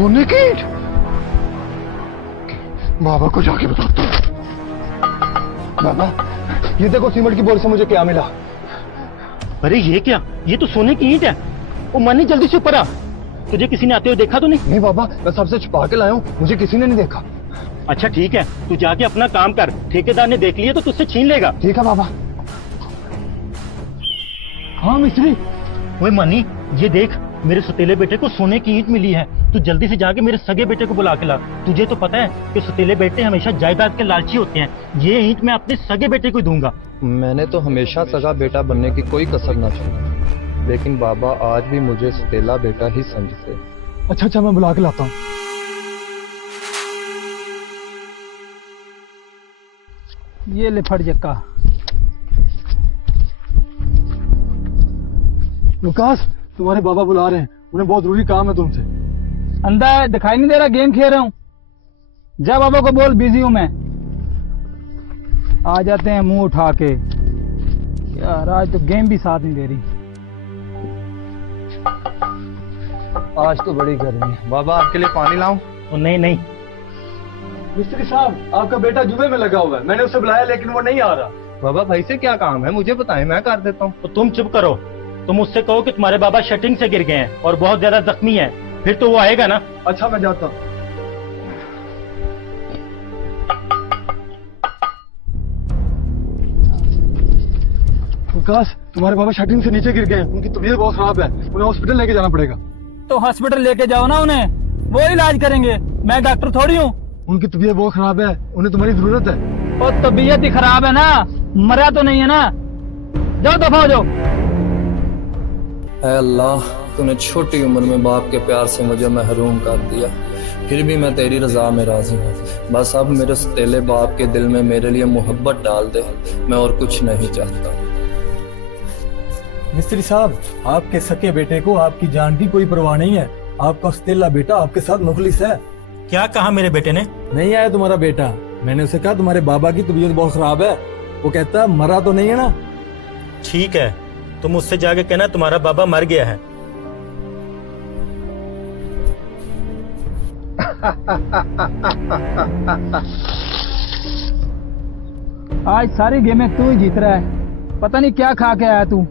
सोने की ईंट। बाबा को जाके बताता हूँ। बाबा, ये देखो सीमेंट की बोरी से मुझे क्या मिला। अरे ये क्या, ये तो सोने की ईंट है। वो मनी जल्दी से ऊपर आ। तुझे किसी ने आते हुए देखा तो नहीं? नहीं बाबा, मैं सबसे छुपा के लाया हूँ, मुझे किसी ने नहीं देखा। अच्छा ठीक है, तू जाके अपना काम कर। ठेकेदार ने देख लिया तो तुझसे छीन लेगा। ठीक है बाबा। हाँ मिस्त्री। ओए मनी, ये देख, मेरे सतीले बेटे को सोने की ईंट मिली है। तू जल्दी से जाके मेरे सगे बेटे को बुला के ला। तुझे तो पता है कि सतीले बेटे हमेशा जायदाद के लालची होते हैं। ये ईंट मैं अपने सगे बेटे को ही दूंगा। मैंने तो हमेशा सगा बेटा बनने की कोई कसर ना छोड़ी, लेकिन बाबा आज भी मुझे सतीला बेटा ही समझते। अच्छा, मैं बुला के लाता हूँ। ये ले फट जक्का। विकास, तुम्हारे बाबा बुला रहे हैं, उन्हें बहुत जरूरी काम है तुमसे। अंदर दिखाई नहीं दे रहा, गेम खेल रहा हूँ। जा बाबा को बोल बिजी हूं मैं। आ जाते हैं मुंह उठा के। यार आज तो गेम भी साथ नहीं दे रही। आज तो बड़ी गर्मी है। बाबा आपके लिए पानी लाऊं? नहीं नहीं, मिस्त्री साहब, आपका बेटा जुए में लगा हुआ है। मैंने उसे बुलाया लेकिन वो नहीं आ रहा। बाबा भाई से क्या काम है, मुझे बताएं, मैं कर देता हूँ। तो तुम चुप करो। तुम उससे कहो कि तुम्हारे बाबा शटिंग से गिर गए हैं और बहुत ज्यादा जख्मी है, फिर तो वो आएगा ना। अच्छा, मैं जाता हूँ। विकास, तुम्हारे बाबा शटिंग से नीचे गिर गए हैं, उनकी तबीयत बहुत खराब है, उन्हें हॉस्पिटल लेके जाना पड़ेगा। तो हॉस्पिटल लेके जाओ ना उन्हें, वो इलाज करेंगे। मैं डॉक्टर थोड़ी हूँ। उनकी तबीयत बहुत खराब है, उन्हें तुम्हारी जरूरत है। और तबीयत ही खराब है ना, मरा तो नहीं है ना। जाओ दफा हो जाओ। ऐ अल्लाह, तूने छोटी उम्र में बाप के प्यार से मुझे महरूम कर दिया, फिर भी मैं तेरी रजा में राजी हूँ। बस अब मेरे सतीले बाप के दिल में मेरे लिए मोहब्बत डाल दे, मैं और कुछ नहीं चाहता। मिस्त्री साहब, आपके सके बेटे को आपकी जान की कोई परवाह नहीं है। आपका सतीला बेटा आपके साथ मुखलिस है। क्या कहा मेरे बेटे ने? नहीं आया तुम्हारा बेटा। मैंने उसे कहा तुम्हारे बाबा की तबीयत बहुत खराब है, वो कहता मरा तो नहीं है ना। ठीक है, तुम उससे जाके कहना तुम्हारा बाबा मर गया है। आज सारी गेमें तू ही जीत रहा है। पता नहीं क्या खा के आया तू।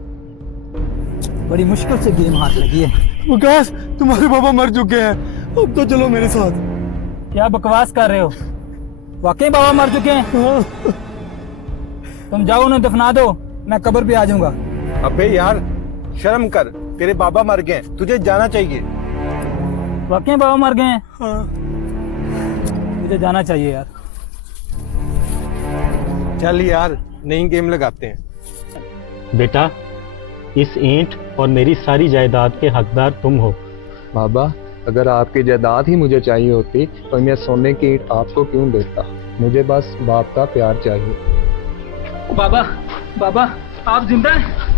बड़ी मुश्किल से गेम हाथ लगी है। विकास, तुम्हारे बाबा मर चुके हैं, अब तो चलो मेरे साथ। क्या बकवास कर रहे हो? वाकई बाबा मर चुके हैं? तुम जाओ उन्हें दफना दो, मैं कब्र पे आ जाऊंगा। अबे यार, शर्म कर, तेरे बाबा मर गए, तुझे जाना चाहिए। वाकई बाबा मर गए हैं? मुझे जाना चाहिए यार। चल यार, नई गेम लगाते हैं। बेटा, इस ईंट और मेरी सारी जायदाद के हकदार तुम हो। बाबा, अगर आपकी जायदाद ही मुझे चाहिए होती तो मैं सोने की ईंट आपको क्यों देता। मुझे बस बाप का प्यार चाहिए। बाबा, बाबा आप जिंदा हैं?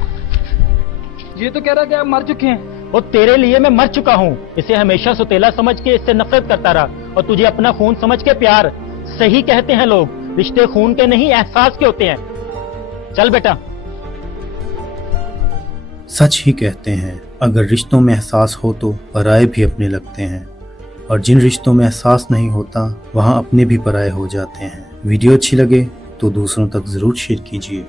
ये तो कह रहा कि आप मर चुके हैं। और तेरे लिए मैं मर चुका हूँ। इसे हमेशा सुतेला समझ के इससे नफरत करता रहा और तुझे अपना खून समझ के प्यार। सही कहते हैं लोग, रिश्ते खून के नहीं एहसास के होते हैं। चल बेटा। सच ही कहते हैं, अगर रिश्तों में एहसास हो तो पराये भी अपने लगते हैं, और जिन रिश्तों में एहसास नहीं होता वहाँ अपने भी पराये हो जाते हैं। वीडियो अच्छी लगे तो दूसरों तक जरूर शेयर कीजिए।